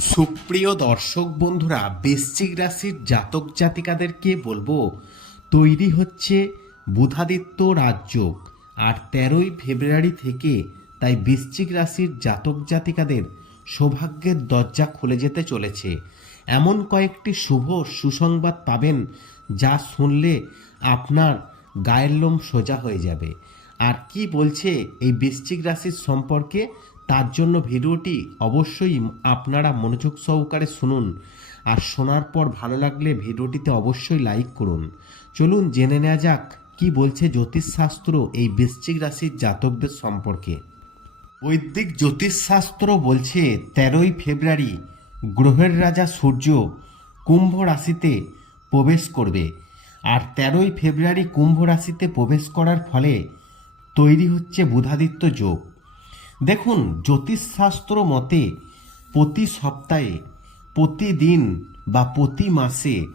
সুপ্রিয় দর্শক বন্ধুরা, বৃশ্চিক রাশির জাতক জাতিকাদেরকে বলব, তৈরি হচ্ছে বুধাদিত্য রাজযোগ। আর তেরোই ফেব্রুয়ারি থেকে তাই বৃশ্চিক রাশির জাতক জাতিকাদের সৌভাগ্যের দরজা খুলে যেতে চলেছে। এমন কয়েকটি শুভ সুসংবাদ পাবেন যা শুনলে আপনার গায়ের লোম সোজা হয়ে যাবে। আর কি বলছে এই বৃশ্চিক রাশির সম্পর্কে? তার জন্য ভিডিওটি অবশ্যই আপনারা মনোযোগ সহকারে শুনুন। আর শোনার পর ভালো লাগলে ভিডিওটিতে অবশ্যই লাইক করুন। চলুন জেনে নেওয়া যাক, কি বলছে জ্যোতিষশাস্ত্র এই বৃশ্চিক রাশির জাতকদের সম্পর্কে। বৈদিক জ্যোতিষশাস্ত্র বলছে, তেরোই ফেব্রুয়ারি গ্রহের রাজা সূর্য কুম্ভ রাশিতে প্রবেশ করবে। আর তেরোই ফেব্রুয়ারি কুম্ভ রাশিতে প্রবেশ করার ফলে তৈরি হচ্ছে বুধাদিত্য যোগ। দেখুন, জ্যোতিষশাস্ত্র মতে প্রতি সপ্তাহে, প্রতিদিন বা প্রতি মাসে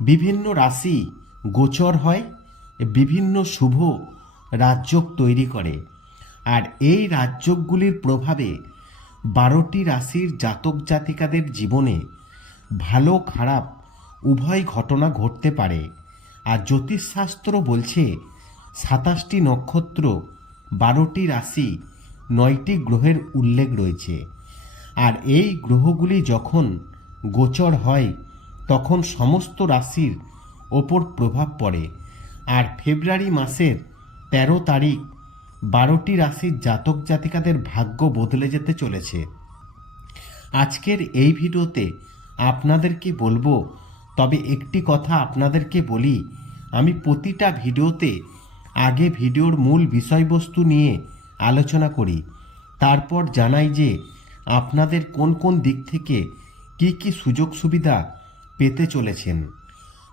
বিভিন্ন রাশি গোচর হয়, বিভিন্ন শুভ রাজযোগ তৈরি করে। আর এই রাজযোগগুলির প্রভাবে বারোটি রাশির জাতক জাতিকাদের জীবনে ভালো খারাপ উভয় ঘটনা ঘটতে পারে। আর জ্যোতিষশাস্ত্র বলছে সাতাশটি নক্ষত্র, বারোটি রাশি নয়টি গ্রহের উল্লেখ রয়েছে। আর এই গ্রহগুলি যখন গোচর হয়, তখন সমস্ত রাশির ওপর প্রভাব পড়ে। আর ফেব্রুয়ারি মাসের তেরো তারিখ বারোটি রাশির জাতক জাতিকাদের ভাগ্য বদলে যেতে চলেছে। আজকের এই ভিডিওতে আপনাদেরকে বলব, তবে একটি কথা আপনাদেরকে বলি, আমি প্রতিটা ভিডিওতে আগে ভিডিওর মূল বিষয়বস্তু নিয়ে আলোচনা করি। তারপর জানাই যে, আপনাদের কোন কোন দিক থেকে কি কি সুযোগ সুবিধা পেতে চলেছেন।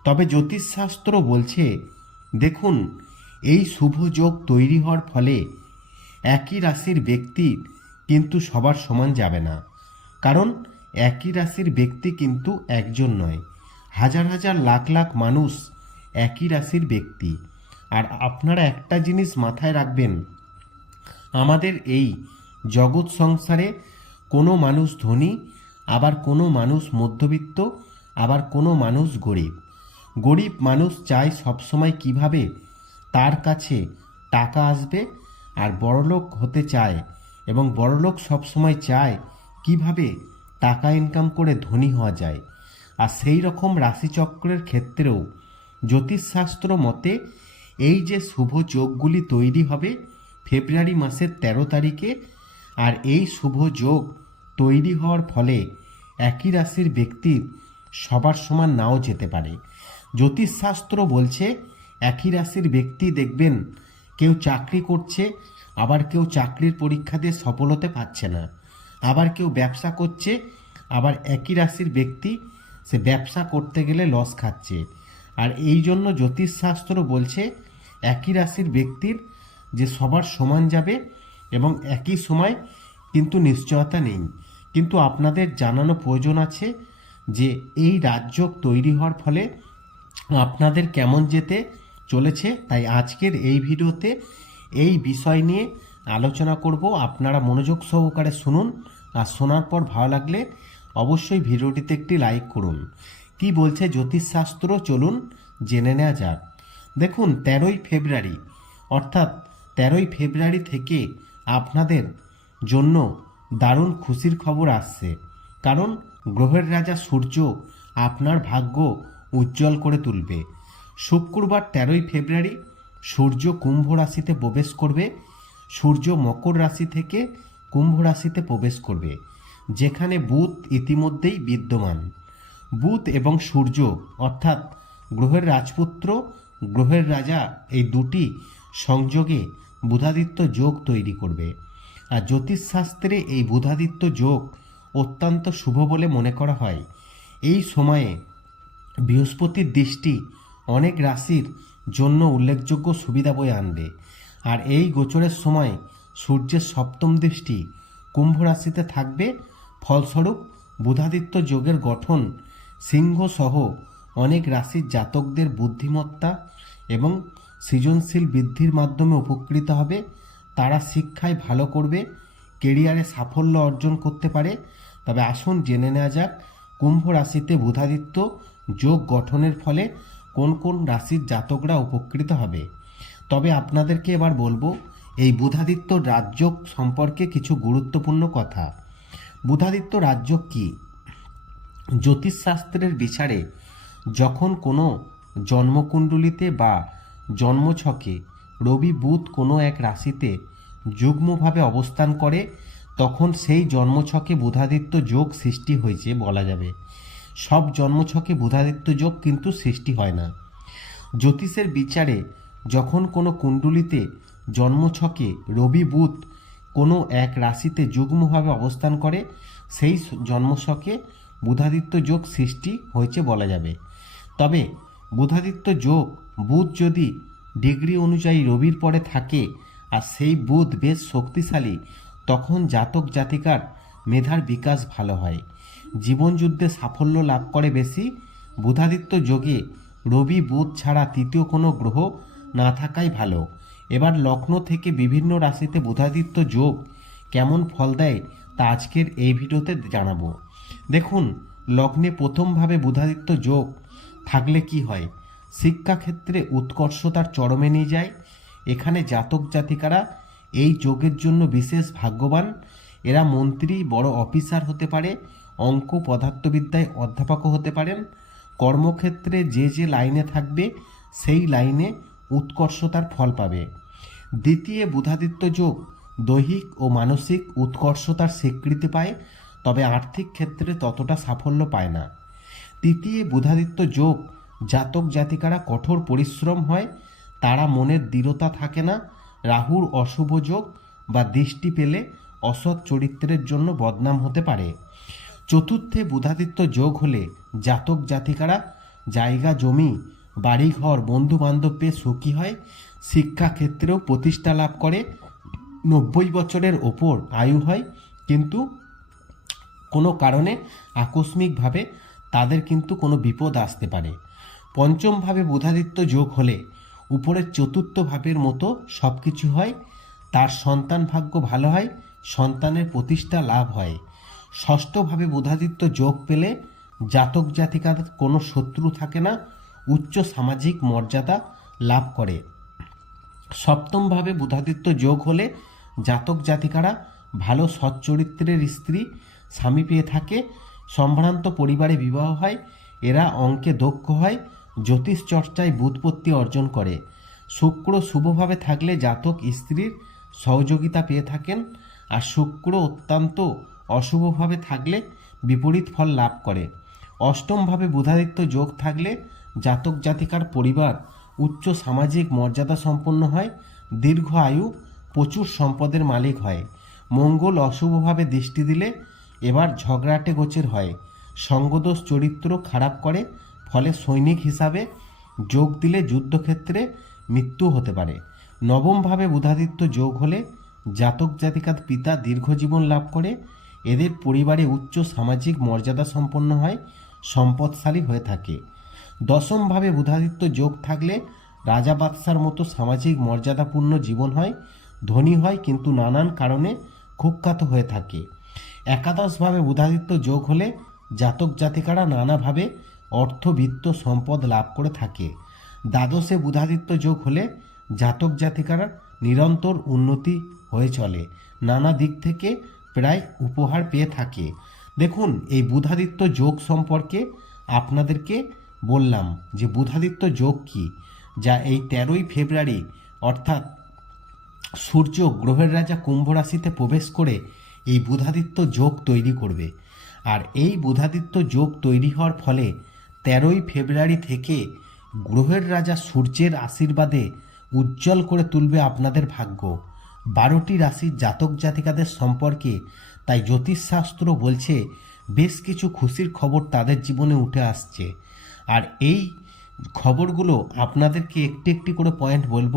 তবে জ্যোতিষশাস্ত্র বলছে, দেখুন, এই শুভ যোগ তৈরি হওয়ার ফলে একই রাশির ব্যক্তি কিন্তু সবার সমান যাবে না। কারণ একই রাশির ব্যক্তি কিন্তু একজন নয়। হাজার হাজার লাখ লাখ মানুষ একই রাশির ব্যক্তি। আর আপনারা একটা জিনিস মাথায় রাখবেন আমাদের এই জগৎ সংসারে কোনো মানুষ ধনী, আবার কোনো মানুষ মধ্যবিত্ত, আবার কোনো মানুষ গরিব। গরিব মানুষ চায় সবসময় কীভাবে? তার কাছে টাকা আসবে আর বড়লোক হতে চায় এবং বড়লোক সবসময় চায় কীভাবে টাকা ইনকাম করে ধনী হওয়া যায়। আর সেই রকম রাশিচক্রের ক্ষেত্রেও জ্যোতিষশাস্ত্র মতে এই যে শুভ যোগগুলি তৈরি হবে ফেব্রুয়ারি মাসের ১৩ তারিখে আর এই শুভ যোগ তৈরি হওয়ার ফলে একই রাশির ব্যক্তির সবার সমান নাও যেতে পারে। জ্যোতিষশাস্ত্র বলছে, একই রাশির ব্যক্তি দেখবেন কেউ চাকরি করছে, আবার কেউ চাকরির পরীক্ষা দিয়ে সফল হতে পারছে না। আবার কেউ ব্যবসা করছে, আবার একই রাশির ব্যক্তি সে ব্যবসা করতে গেলে লস খাচ্ছে। আর এই জন্য জ্যোতিষশাস্ত্র বলছে, একই রাশির ব্যক্তির যে সবার সমান যাবে এবং একই সময় কিন্তু নিশ্চয়তা নেই। কিন্তু আপনাদের জানানো প্রয়োজন আছে যে এই রাজ্য তৈরি হওয়ার ফলে আপনাদের কেমন যেতে চলেছে, তাই আজকের এই ভিডিওতে এই বিষয় নিয়ে আলোচনা করব। আপনারা মনোযোগ সহকারে শুনুন আর শোনার পর ভালো লাগলে অবশ্যই ভিডিওটিতে একটি লাইক করুন। কি বলছে জ্যোতিষশাস্ত্র? চলুন জেনে নেওয়া যাক। দেখুন, তেরোই ফেব্রুয়ারি, অর্থাৎ তেরোই ফেব্রুয়ারি থেকে আপনাদের জন্য দারুণ খুশির খবর আসছে। কারণ গ্রহের রাজা সূর্য আপনার ভাগ্য উজ্জ্বল করে তুলবে। শুক্রবার তেরোই ফেব্রুয়ারি সূর্য কুম্ভ রাশিতে প্রবেশ করবে। সূর্য মকর রাশি থেকে কুম্ভ রাশিতে প্রবেশ করবে, যেখানে বুধ ইতিমধ্যেই বিদ্যমান। বুধ এবং সূর্য অর্থাৎ গ্রহের রাজপুত্র, গ্রহের রাজা এই দুটি সংযোগে বুধাদিত্য যোগ তৈরি করবে। আর জ্যোতিষশাস্ত্রে এই বুধাদিত্য যোগ অত্যন্ত শুভ বলে মনে করা হয়। এই সময়ে বৃহস্পতির দৃষ্টি অনেক রাশির জন্য উল্লেখযোগ্য সুবিধা বয়ে আনবে। আর এই গোচরের সময় সূর্যের সপ্তম দৃষ্টি কুম্ভ রাশিতে থাকবে। ফলস্বরূপ বুধাদিত্য যোগের গঠন সিংহ সহ অনেক রাশির জাতকদের বুদ্ধিমত্তা এবং সৃজনশীল বৃদ্ধির মাধ্যমে উপকৃত হবে। তারা শিক্ষায় ভালো করবে, কেরিয়ারে সাফল্য অর্জন করতে পারে। তবে আসুন জেনে নেওয়া যাক, কুম্ভ রাশিতে বুধাদিত্য যোগ গঠনের ফলে কোন কোন রাশির জাতকরা উপকৃত হবে। তবে আপনাদেরকে এবার বলব, এই বুধাদিত্য রাজযোগ সম্পর্কে কিছু গুরুত্বপূর্ণ কথা। বুধাদিত্য রাজযোগ কী? জ্যোতিষশাস্ত্রের বিচারে যখন কোনো জন্মকুণ্ডলিতে বা জন্মছকে রবি বুধ কোনো এক রাশিতে যুগ্মভাবে অবস্থান করে, তখন সেই জন্মছকে বুধাদিত্য যোগ সৃষ্টি হয়েছে বলা যাবে। সব জন্মছকে বুধাদিত্য যোগ কিন্তু সৃষ্টি হয় না। জ্যোতিষের বিচারে যখন কোনো কুণ্ডলিতে জন্মছকে রবি বুধ কোনো এক রাশিতে যুগ্মভাবে অবস্থান করে, সেই জন্মছকে বুধাদিত্য যোগ সৃষ্টি হয়েছে বলা যাবে। তবে বুধাদিত্য যোগ, বুধ যদি ডিগ্রি অনুযায়ী রবির পরে থাকে আর সেই বুধ বেশ শক্তিশালী, তখন জাতক জাতিকার মেধার বিকাশ ভালো হয়। জীবনযুদ্ধে সাফল্য লাভ করে বেশি। বুধাদিত্য যোগে রবি বুধ ছাড়া তৃতীয় কোনো গ্রহ না থাকাই ভালো। এবার লগ্ন থেকে বিভিন্ন রাশিতে বুধাদিত্য যোগ কেমন ফল দেয় তা আজকের এই ভিডিওতে জানাব। দেখুন, লগ্নে প্রথমভাবে বুধাদিত্য যোগ থাকলে কি হয়? শিক্ষাক্ষেত্রে উৎকর্ষতার চরমে নিয়ে যায়। এখানে জাতক জাতিকারা এই যোগের জন্য বিশেষ ভাগ্যবান। এরা মন্ত্রী, বড় অফিসার হতে পারে, অঙ্ক, পদার্থবিদ্যায় অধ্যাপকও হতে পারেন। কর্মক্ষেত্রে যে যে লাইনে থাকবে, সেই লাইনে উৎকর্ষতার ফল পাবে। দ্বিতীয় বুধাদিত্য যোগ দৈহিক ও মানসিক উৎকর্ষতার স্বীকৃতি পায়, তবে আর্থিক ক্ষেত্রে ততটা সাফল্য পায় না। তৃতীয় বুধাদিত্য যোগ জাতক জাতিকারা কঠোর পরিশ্রম হয়, তারা মনের দৃঢ়তা থাকে না, রাহুর অশুভ যোগ বা দৃষ্টি পেলে অসৎ চরিত্রের জন্য বদনাম হতে পারে। চতুর্থে বুধাদিত্য যোগ হলে জাতক জাতিকারা জায়গা, জমি, বাড়িঘর বন্ধু বান্ধব পেয়ে সুখী হয়, শিক্ষাক্ষেত্রেও প্রতিষ্ঠা লাভ করে, নব্বই বছরের ওপর আয়ু হয়, কিন্তু কোনো কারণে আকস্মিকভাবে তাদের কিন্তু কোনো বিপদ আসতে পারে। পঞ্চমভাবে বুধাদিত্য যোগ হলে উপরের চতুর্থ ভাবের মতো সব কিছু হয়, তার সন্তান ভাগ্য ভালো হয়, সন্তানের প্রতিষ্ঠা লাভ হয়। ষষ্ঠভাবে বুধাদিত্য যোগ পেলে জাতক জাতিকার কোনো শত্রু থাকে না, উচ্চ সামাজিক মর্যাদা লাভ করে। সপ্তমভাবে বুধাদিত্য যোগ হলে জাতক জাতিকারা ভালো সচ্চরিত্রের স্ত্রী, স্বামী পেয়ে থাকে সম্ভ্রান্ত পরিবারে বিবাহ হয়, এরা অঙ্কে দক্ষ হয় জ্যোতিষ চর্চায় বুৎপত্তি অর্জন করে। শুক্র শুভভাবে থাকলে জাতক স্ত্রীর সহযোগিতা পেয়ে থাকেন আর শুক্র অত্যন্ত অশুভভাবে থাকলে বিপরীত ফল লাভ করে। অষ্টমভাবে বুধাদিত্য যোগ থাকলে জাতক জাতিকার পরিবার উচ্চ সামাজিক মর্যাদা সম্পন্ন হয়, দীর্ঘ আয়ু, প্রচুর সম্পদের মালিক হয়। মঙ্গল অশুভভাবে দৃষ্টি দিলে এবার ঝগড়াটে গোচের হয়। সঙ্গদোষ চরিত্র খারাপ করে, ফলে সৈনিক হিসাবে যোগ দিলে যুদ্ধক্ষেত্রে মৃত্যু হতে পারে। নবমভাবে বুধাদিত্য যোগ হলে জাতক জাতিকার পিতা দীর্ঘজীবন লাভ করে। এদের পরিবারে উচ্চ সামাজিক মর্যাদা সম্পন্ন হয়, সম্পদশালী হয়ে থাকে। দশমভাবে বুধাদিত্য যোগ থাকলে রাজা বাদশার মতো সামাজিক মর্যাদাপূর্ণ জীবন হয়, ধনী হয়, কিন্তু নানান কারণে কুখ্যাত হয়ে থাকে। একাদশভাবে বুধাদিত্য যোগ হলে জাতক জাতিকারা নানাভাবে অর্থবিত্ত সম্পদ লাভ করে থাকে। দ্বাদশে বুধাদিত্য যোগ হলে জাতক জাতিকারা নিরন্তর উন্নতি হয়ে চলে। নানা দিক থেকে প্রায় উপহার পেয়ে থাকে। দেখুন, এই বুধাদিত্য যোগ সম্পর্কে আপনাদেরকে বললাম যে বুধাদিত্য যোগ কি, যা এই তেরোই ফেব্রুয়ারি অর্থাৎ সূর্য গ্রহের রাজা কুম্ভ রাশিতে প্রবেশ করে এই বুধাদিত্য যোগ তৈরি করবে। আর এই বুধাদিত্য যোগ তৈরি হওয়ার ফলে তেরোই ফেব্রুয়ারি থেকে গ্রহের রাজা সূর্যের আশীর্বাদে উজ্জ্বল করে তুলবে আপনাদের ভাগ্য। বারোটি রাশির জাতক জাতিকাদের সম্পর্কে তাই জ্যোতিষশাস্ত্র বলছে, বেশ কিছু খুশির খবর তাদের জীবনে উঠে আসছে। আর এই খবরগুলো আপনাদেরকে একটি একটি করে পয়েন্ট বলব,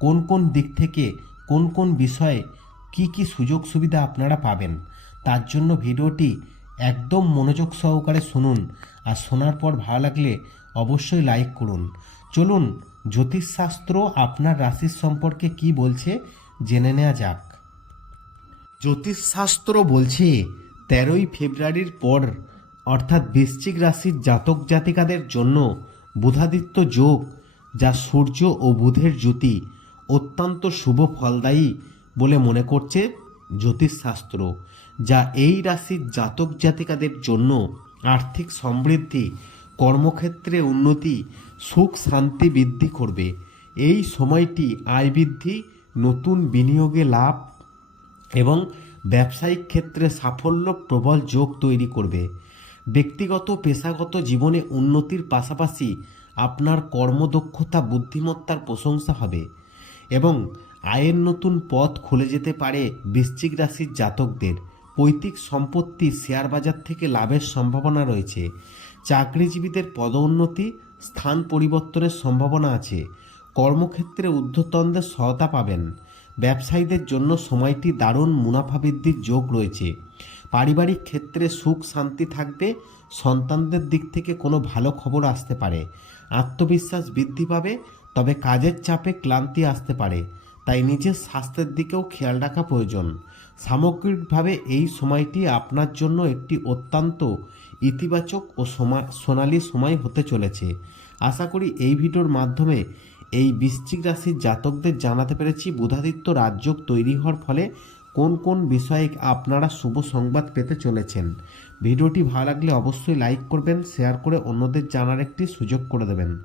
কোন কোন দিক থেকে কোন কোন বিষয়ে কি কি সুযোগ সুবিধা আপনারা পাবেন? তার জন্য ভিডিওটি একদম মনোযোগ সহকারে শুনুন আর শোনার পর ভালো লাগলে অবশ্যই লাইক করুন। চলুন, জ্যোতিষশাস্ত্র আপনার রাশির সম্পর্কে কি বলছে জেনে নেওয়া যাক। জ্যোতিষশাস্ত্র বলছে, তেরোই ফেব্রুয়ারির পর, অর্থাৎ বৃশ্চিক রাশির জাতক জাতিকাদের জন্য বুধাদিত্য যোগ, যা সূর্য ও বুধের জ্যোতি অত্যন্ত শুভ ফলদায়ী বলে মনে করছে জ্যোতিষশাস্ত্র, যা এই রাশির জাতক জাতিকাদের জন্য আর্থিক সমৃদ্ধি, কর্মক্ষেত্রে উন্নতি, সুখ শান্তি বৃদ্ধি করবে। এই সময়টি আয় বৃদ্ধি, নতুন বিনিয়োগে লাভ এবং ব্যবসায়িক ক্ষেত্রে সাফল্য প্রবল যোগ তৈরি করবে। ব্যক্তিগত, পেশাগত জীবনে উন্নতির পাশাপাশি আপনার কর্মদক্ষতা, বুদ্ধিমত্তার প্রশংসা হবে এবং আয়ের নতুন পথ খুলে যেতে পারে বৃশ্চিক রাশির জাতকদের। পৈতৃক সম্পত্তি শেয়ার বাজার থেকে লাভের সম্ভাবনা রয়েছে। চাকরিজীবীদের পদোন্নতি, স্থান পরিবর্তনের সম্ভাবনা আছে। কর্মক্ষেত্রে ঊর্ধ্বতনদের সহায়তা পাবেন। ব্যবসায়ীদের জন্য সময়টি দারুণ মুনাফা বৃদ্ধির যোগ রয়েছে। পারিবারিক ক্ষেত্রে সুখ শান্তি থাকবে। সন্তানদের দিক থেকে কোনো ভালো খবর আসতে পারে। আত্মবিশ্বাস বৃদ্ধি পাবে। তবে কাজের চাপে ক্লান্তি আসতে পারে। তাই নিজের স্বাস্থ্যের দিকেও খেয়াল রাখা প্রয়োজন। সামগ্রিকভাবে এই সময়টি আপনার জন্য একটি অত্যন্ত ইতিবাচক ও সমা- সোনালী সময় হতে চলেছে। আশা করি এই ভিডিওর মাধ্যমে এই বৃশ্চিক রাশির জাতকদের জানাতে পেরেছি বুধাদিত্য রাজযোগ তৈরি হওয়ার ফলে কোন কোন বিষয়ে আপনারা শুভ সংবাদ পেতে চলেছেন। ভিডিওটি ভালো লাগলে অবশ্যই লাইক করবেন, শেয়ার করে অন্যদের জানার একটি সুযোগ করে দেবেন।